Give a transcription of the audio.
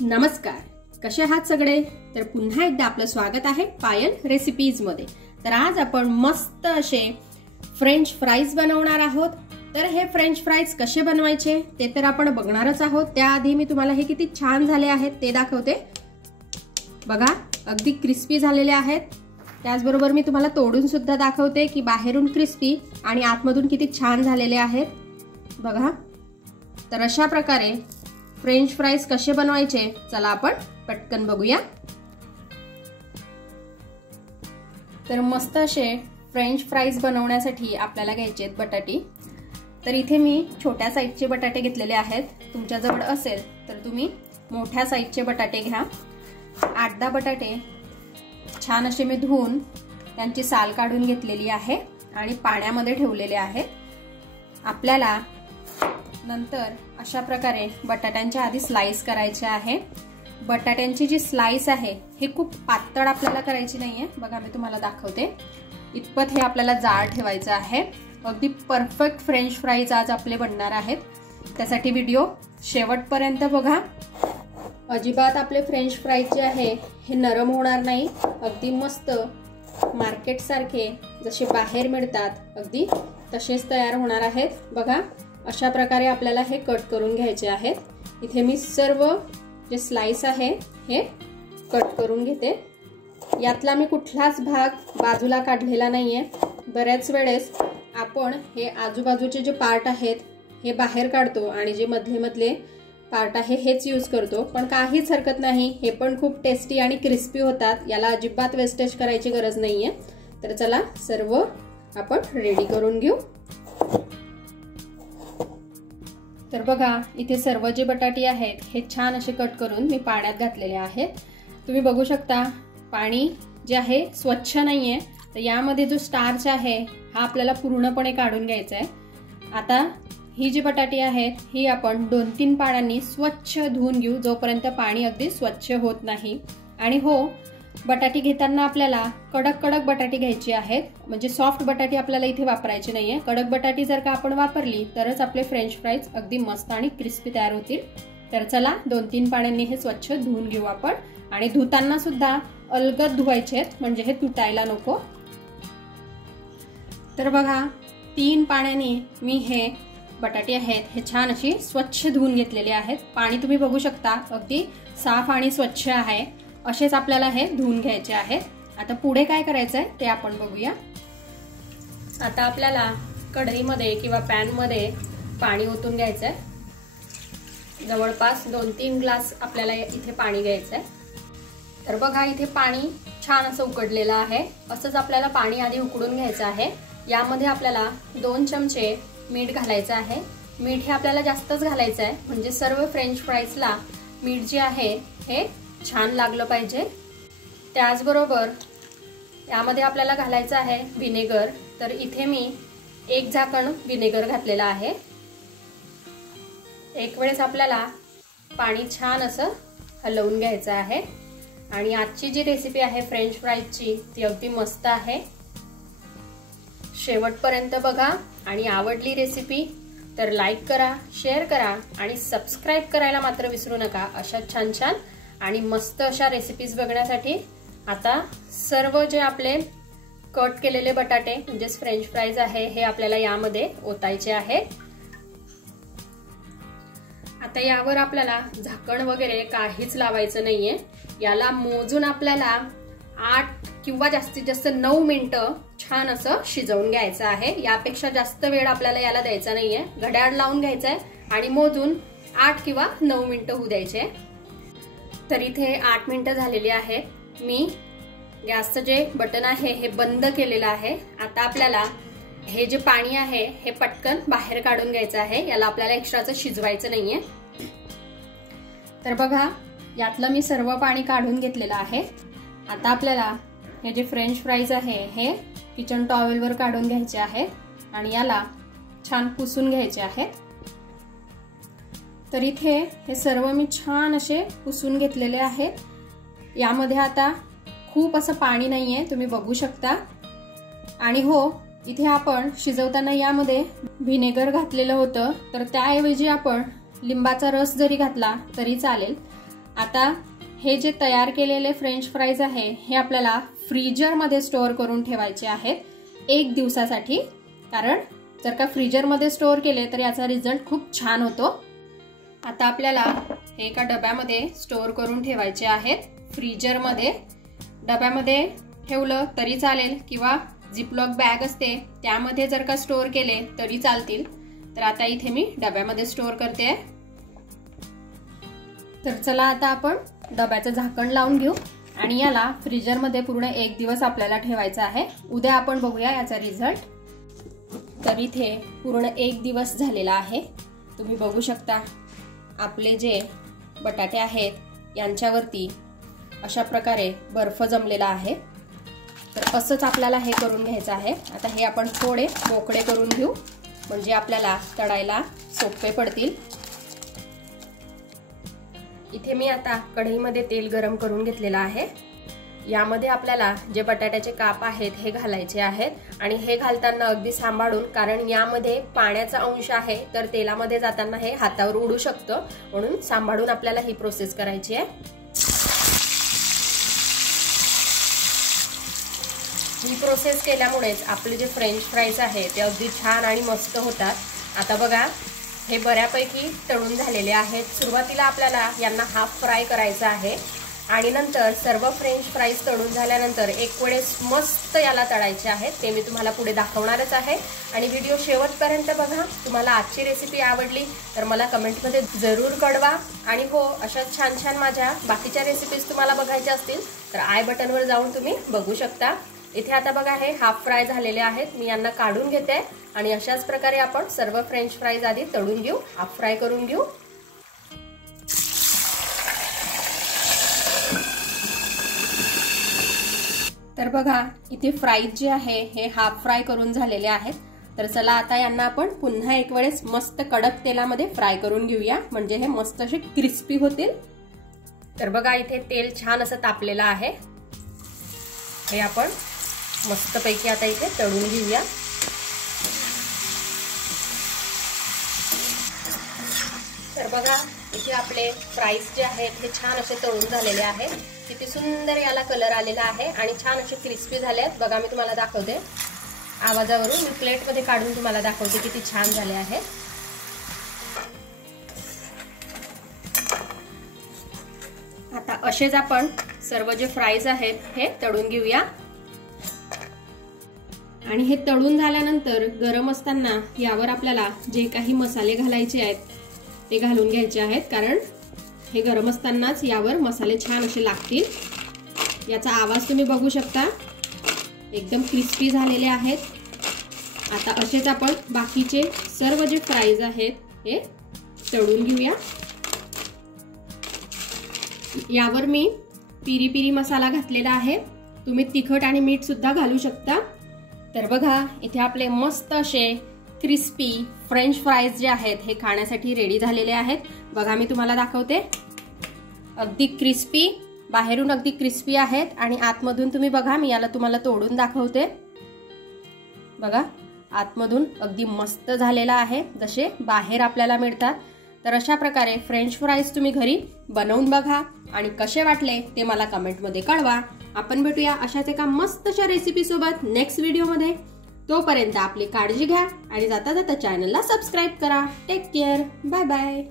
नमस्कार, कसे आहात सगळे? तर पुन्हा एकदा आपलं स्वागत आहे पायल रेसिपीज मध्ये। तर आज आपण मस्त असे फ्रेंच फ्राईज बनवणार आहोत। तर हे फ्रेंच फ्राईज कसे बनवायचे ते तर आपण बघणारच आहोत। त्याआधी मी तुम्हाला हे किती छान झाले आहेत ते दाखवते। बघा, अगदी क्रिस्पी झालेले आहेत। त्याचबरोबर मी तुम्हाला तोडून सुद्धा दाखवते की बाहेरून क्रिस्पी आणि आतमधून किती छान झालेले आहेत। बघा, तर अशा प्रकारे फ्रेंच फ्राईज कसे बनवायचे चला आपण पटकन बघूया। तर मस्त असे फ्रेंच फ्राईज बनवण्यासाठी आपल्याला घ्यायचे आहेत बटाटे। तर इथे मी छोट्या साईजचे बटाटे घेतलेले आहेत। तुमच्याजवळ असेल तर तुम्ही मोठ्या साईजचे बटाटे घ्या। 8-10 बटाटे छान असे मी धुवून त्यांची साल काढून घेतलेली आहे आणि पाण्यामध्ये ठेवलेले आहे। आपल्याला नंतर अशा प्रकारे बटाट्यांच्या आधी स्लाइस करायचे आहे। बटाट्यांची जी स्लाइस आहे हे खूप पातळ आपल्याला करायची नाहीये। बघा, मी तुम्हाला दाखवते। इतपत हे आपल्याला जाड ठेवायचं आहे। अगदी परफेक्ट फ्रेंच फ्राईज आज आपले बनणार आहेत। त्यासाठी व्हिडिओ शेवटपर्यंत बघा। अजिबात आपले फ्रेंच फ्राईज जे आहे हे नरम होणार नाही। अगदी मस्त मार्केट सारखे जसे बाहेर मिळतात अगदी तसेच तयार होणार आहेत। बघा, अशा प्रकारे आपल्याला हे कट करून घ्यायचे आहेत। इथे मी सर्व जे स्लाइस आहे हे कट करून घेते। यातला मी कुठलाच भाग बाजूला काढलेला नाहीये। बऱ्याच वेळेस आपण हे आजूबाजूचे जे पार्ट आहेत हे बाहेर काढतो आणि जे मधले पार्ट आहे हेच यूज करतो, पण काहीच हरकत नाही। हे पण खूप टेस्टी आणि क्रिस्पी होतात। याला अजिबात वेस्टेज करायची गरज नाहीये। तर चला सर्व आपण रेडी करून घेऊ। तर बघा, इथे सर्व जे बटाटे आहेत हे छान असे कट करून मी पाण्यात घातलेले आहेत। तुम्ही बघू शकता पाणी जे आहे स्वच्छ नाहीये। तर यामध्ये जो स्टार्च आहे हा आपल्याला पूर्णपणे काढून घ्यायचा आहे। आता ही जी बटाटे आहेत ही आपण 2-3 पाण्याने स्वच्छ धुवून घेऊ, जोपर्यंत पाणी अगदी स्वच्छ होत नाही। आणि हो, बटाटे घेताना आपल्याला कडक बटाटे घ्यायचे आहेत। म्हणजे सॉफ्ट बटाटे आपल्याला इथे वापरायचे नाहीये। कडक बटाटे जर का आपण वापरली तरच आपले फ्रेंच फ्राईज अगदी मस्त आणि क्रिस्पी तयार होतील। तर चला 2-3 पाण्याने हे स्वच्छ धुवून घेऊ आपण। आणि धुताना सुद्धा अलगद धुवायचे आहेत, म्हणजे हे तुटायला नको। तर बघा, 3 पाण्याने मी हे बटाटे आहेत हे छान अशी स्वच्छ धुवून घेतलेले आहेत। पाणी तुम्ही बघू शकता अगदी साफ आणि स्वच्छ आहे। असेच आपल्याला हे धुवून घ्यायचे आहेत। आता पुढे काय करायचंय ते आपण बघूया। आता आपल्याला कढईमध्ये किंवा पॅन मध्ये पाणी ओतून घ्यायचंय। जवळपास 2-3 ग्लास आपल्याला इथे पाणी घ्यायचंय। तर बघा, इथे पाणी छान असं उकडलेलं आहे। असंच आपल्याला पाणी आधी उकडून घ्यायचं आहे। यामध्ये आपल्याला 2 चमचे मीठ घालायचं आहे। मीठ हे आपल्याला जास्तच घालायचं आहे, म्हणजे सर्व फ्रेंच फ्राईजला मीठ जे आहे हे छान लागलं पाहिजे। त्याचबरोबर यामध्ये आपल्याला घालायचं आहे व्हिनेगर। तर इथे मी 1 झाकण व्हिनेगर घातलेलं आहे। एक वेळेस आपल्याला पाणी छान असं हलवून घ्यायचं आहे। आणि आजची जी रेसिपी आहे फ्रेंच फ्राईजची ती अगदी मस्त आहे। शेवटपर्यंत बघा आणि आवडली रेसिपी तर लाईक करा, शेअर करा आणि सबस्क्राईब करायला मात्र विसरू नका। अशा छान छान आणि मस्त अशा रेसिपीज बघण्यासाठी आता सर्व जे आपले कट केलेले बटाटे म्हणजेच फ्रेंच फ्राईज आहे हे आपल्याला यामध्ये ओतायचे आहे। आता यावर आपल्याला झाकण वगैरे काहीच लावायचं नाहीये। याला मोजून आपल्याला 8 किंवा जास्तीत जास्त 9 मिनिटं छान असं शिजवून घ्यायचं आहे। यापेक्षा जास्त वेळ आपल्याला याला द्यायचा नाहीये। घड्याळ लावून घ्यायचंय आणि मोजून 8 किंवा 9 मिनिटं होऊ द्यायचे। तर इथे 8 मिनिटं झालेली आहेत। मी गॅसचं जे बटन आहे हे बंद केलेलं आहे। आता आपल्याला हे जे पाणी आहे हे पटकन बाहेर काढून घ्यायचं आहे। याला आपल्याला एक्स्ट्राचं शिजवायचं नाहीये। तर बघा, यातलं मी सर्व पाणी काढून घेतलेलं आहे। आता आपल्याला हे जे फ्रेंच फ्राईज आहे हे किचन टॉवेलवर काढून घ्यायचे आहेत आणि याला छान पुसून घ्यायचे आहेत। तर इथे हे सर्व मी छान असे पुसून घेतलेले आहेत। यामध्ये आता खूप असं पाणी नाहीये, तुम्ही बघू शकता। आणि हो, इथे आपण शिजवताना यामध्ये व्हिनेगर घातलेलं होतं, तर त्याऐवजी आपण लिंबाचा रस जरी घातला तरी चालेल। आता हे जे तयार केलेले फ्रेंच फ्राईज आहे हे आपल्याला फ्रीजरमध्ये स्टोअर करून ठेवायचे आहेत 1 दिवसासाठी, कारण जर का फ्रीजरमध्ये स्टोअर केले तर याचा रिझल्ट खूप छान होतो। आता आपल्याला हे एका डब्यामध्ये स्टोअर करून ठेवायचे आहेत फ्रीजरमध्ये। डब्यामध्ये ठेवलं तरी चालेल किंवा झिपलॉक बॅग असते त्यामध्ये जर का स्टोअर केले तरी चालतील। तर आता इथे मी डब्यामध्ये स्टोअर करते। तर चला आता आपण डब्याचं झाकण लावून घेऊ आणि याला फ्रीजरमध्ये पूर्ण 1 दिवस आपल्याला ठेवायचा आहे। उद्या आपण बघूया याचा रिझल्ट। तर इथे पूर्ण 1 दिवस झालेला आहे। तुम्ही बघू शकता आपले जे बटाटे आहेत यांच्यावरती अशा प्रकारे बर्फ जमलेला आहे। तर असंच आपल्याला हे करून घ्यायचं आहे। आता हे आपण थोडे मोकळे करून घेऊ म्हणजे आपल्याला तळायला सोपे पडतील। इथे मी आता कढईमध्ये तेल गरम करून घेतलेलं आहे। यामध्ये आपल्याला जे बटाट्याचे काप आहेत हे घालायचे आहेत आणि हे घालताना अगदी सांभाळून, कारण यामध्ये पाण्याचा अंश आहे तर तेलामध्ये जाताना हे हातावर उडू शकतं, म्हणून सांभाळून आपल्याला ही प्रोसेस करायची आहे। ही प्रोसेस केल्यामुळेच आपले जे फ्रेंच फ्राईज आहे ते अगदी छान आणि मस्त होतात। आता बघा हे बऱ्यापैकी तळून झालेले आहेत। सुरुवातीला आपल्याला यांना हाफ फ्राय करायचं आहे आणि नंतर सर्व फ्रेंच फ्राईज तळून झाल्यानंतर एक वेळेस मस्त याला तळायचे आहेत। ते मी तुम्हाला पुढे दाखवणारच आहे आणि व्हिडिओ शेवटपर्यंत बघा। तुम्हाला आजची रेसिपी आवडली तर मला कमेंटमध्ये जरूर कळवा आणि हो, अशा छान छान माझ्या बाकीच्या रेसिपीज तुम्हाला बघायच्या असतील तर आय बटनवर जाऊन तुम्ही बघू शकता। इथे आता बघा हे हाफ फ्राय झालेले आहेत। मी यांना काढून घेते आणि अशाच प्रकारे आपण सर्व फ्रेंच फ्राईज आधी तळून घेऊ, हाफ फ्राय करून घेऊ। तर बघा इथे फ्राईज जे आहे हे हाफ फ्राय करून झालेले आहेत। तर चला आता यांना आपण पुन्हा एक वेळेस मस्त कडक तेलामध्ये फ्राय करून घेऊया म्हणजे हे मस्त असे क्रिस्पी होतील। तर बघा इथे तेल छान असं तापलेलं आहे। हे आपण मस्तपैकी आता इथे तळून घेऊया। तर बघा इथे आपले फ्राईज जे आहेत हे छान असे तळून झालेले आहेत। किती सुंदर याला कलर आलेला आहे आणि छान असे क्रिस्पी झाले आहेत। बघा मी तुम्हाला दाखवते आवाजावरून, मी प्लेटमध्ये काढून तुम्हाला दाखवते किती छान झाले आहेत। आता असेच आपण सर्व जे फ्राईज आहेत हे तळून घेऊया आणि हे तळून झाल्यानंतर गरम असताना यावर आपल्याला जे काही मसाले घालायचे आहेत ते घालून घ्यायचे आहेत, कारण हे गरम असतानाच यावर मसाले छान असे लागतील। याचा आवाज तुम्ही बघू शकता, एकदम क्रिस्पी झालेले आहेत। आता असेच आपण बाकीचे सर्व जे फ्राईज आहेत हे तळून घेऊया। यावर मी पिरी पिरी मसाला घातलेला आहे, तुम्ही तिखट आणि मीठ सुद्धा घालू शकता। तर बघा इथे आपले मस्त असे क्रिस्पी फ्रेंच फ्राईज जे आहेत हे खाण्यासाठी रेडी झालेले आहेत। बघा मी तुम्हाला दाखवते, अगदी क्रिस्पी, बाहेरून अगदी क्रिस्पी आहेत आणि आतमधून तुम्ही बघा, मी याला तुम्हाला तोडून दाखवते। बघा आतमधून अगदी मस्त झालेला आहे जसे बाहेर आपल्याला मिळतात। तर अशा प्रकारे फ्रेंच फ्राईज तुम्ही घरी बनवून बघा आणि कसे वाटले ते मला कमेंटमध्ये कळवा। आपण भेटूया अशाच एका मस्तशा रेसिपी सोबत नेक्स्ट व्हिडिओमध्ये। तोपर्यंत आपली काळजी घ्या आणि जाता जाता चॅनलला सबस्क्राईब करा। Take care, bye bye.